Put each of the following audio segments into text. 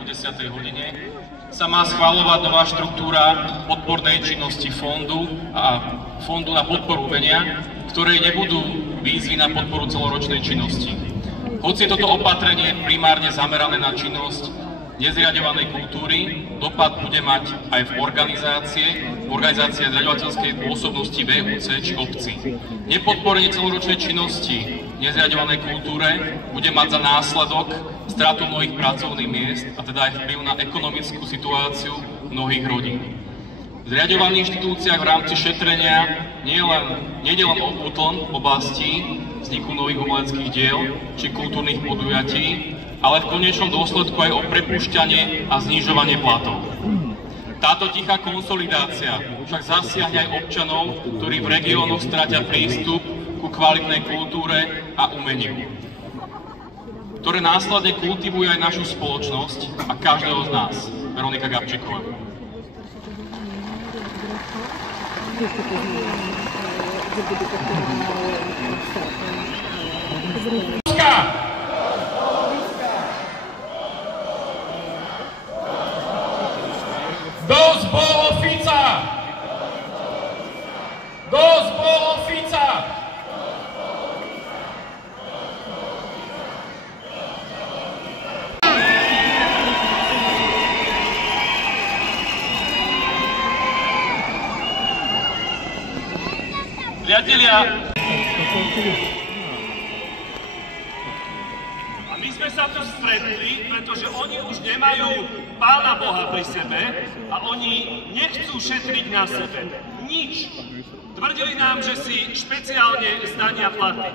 o 10. hodine sa má schvaľovať nová štruktúra podpornej činnosti fondu na podporu umenia, v ktorej nebudú výzvy na podporu celoročnej činnosti. Hoci je toto opatrenie primárne zamerané na činnosť nezriaďovanej kultúry, dopad bude mať aj v organizácie zriaďovateľskej pôsobnosti VUC či obci. Nepodporenie celoročnej činnosti nezriaďovanej kultúre bude mať za následok stratu mnohých pracovných miest a teda aj vplyv na ekonomickú situáciu mnohých rodín. V zriaďovaných inštitúciách v rámci šetrenia nejde len o útln oblasti vzniku nových umeleckých diel či kultúrnych podujatí, ale v konečnom dôsledku aj o prepušťanie a znižovanie platov. Táto tichá konsolidácia však zasiahne aj občanov, ktorí v regiónoch stratia prístup ku kvalitnej kultúre a umeniu, ktoré následne kultivujú aj našu spoločnosť a každého z nás. Veronika Gabčíková. Dosť bolo Fica! Dosť bolo Fica! Priatelia, a my sme sa tu stretli, pretože oni už nemajú Pána Boha pri sebe a oni nechcú šetriť na sebe. Nič. Tvrdili nám, že si špeciálne zdania platy.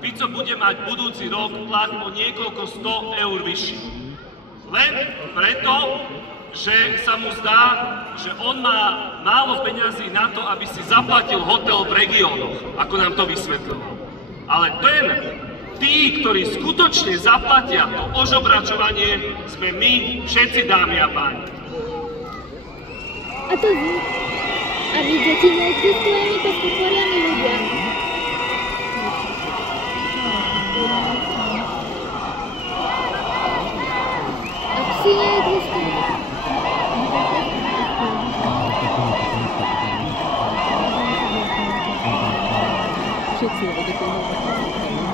Fico bude mať budúci rok plat o niekoľko 100 eur vyšší. Len preto, že sa mu zdá, že on má málo peňazí na to, aby si zaplatil hotel v regiónoch, ako nám to vysvetlil. Ale tí, ktorí skutočne zaplatia to ožobračovanie, sme my, všetci, dámy a páni. A to vy? A vy, deti, neexistujeme pod podporiami ľudia. A psi neexistujú.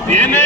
Vieme,